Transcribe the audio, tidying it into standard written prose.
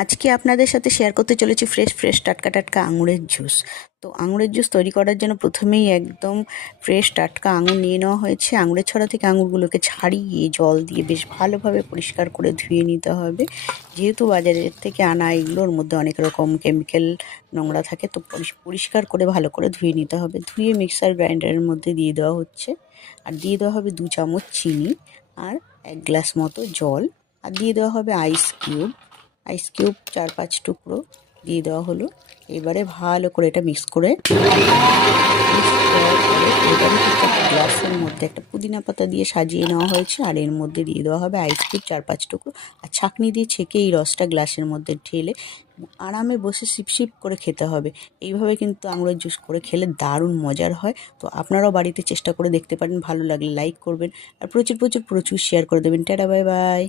আজকে আপনাদের সাথে শেয়ার করতে চলেছি ফ্রেশ টাটকা টাটকা আঙুরের জুস। তো আঙুরের জুস তৈরি করার জন্য প্রথমেই একদম ফ্রেশ টাটকা আঙুর নিয়ে নেওয়া হয়েছে। আঙুরের ছড়া থেকে আঙুরগুলোকে ছাড়িয়ে জল দিয়ে বেশ ভালোভাবে পরিষ্কার করে ধুয়ে নিতে হবে। যেহেতু বাজারের থেকে আনা এগুলোর মধ্যে অনেক রকম কেমিক্যাল নোংরা থাকে, তো পরিষ্কার করে ভালো করে ধুয়ে নিতে হবে। ধুয়ে মিক্সার গ্রাইন্ডারের মধ্যে দিয়ে দেওয়া হচ্ছে, আর দিয়ে দেওয়া হবে 2 চামচ চিনি আর 1 গ্লাস মতো জল, আর দিয়ে দেওয়া হবে আইস কিউব 4-5 টুকরো দিয়ে দেওয়া হলো। এবারে ভালো করে এটা মিক্স করে দেওয়ার পরে এবারে ঠিক একটা গ্লাসের মধ্যে একটা পুদিনা পাতা দিয়ে সাজিয়ে নেওয়া হয়েছে, আর এর মধ্যে দিয়ে দেওয়া হবে আইস কিউব 4-5 টুকরো, আর ছাঁকনি দিয়ে ছেঁকে এই রসটা গ্লাসের মধ্যে ঢেলে আরামে বসে সিপ করে খেতে হবে। এইভাবে কিন্তু আঙুরের জুস করে খেলে দারুণ মজার হয়। তো আপনারাও বাড়িতে চেষ্টা করে দেখতে পারেন। ভালো লাগলে লাইক করবেন আর প্রচুর শেয়ার করে দেবেন। Tata, bye bye.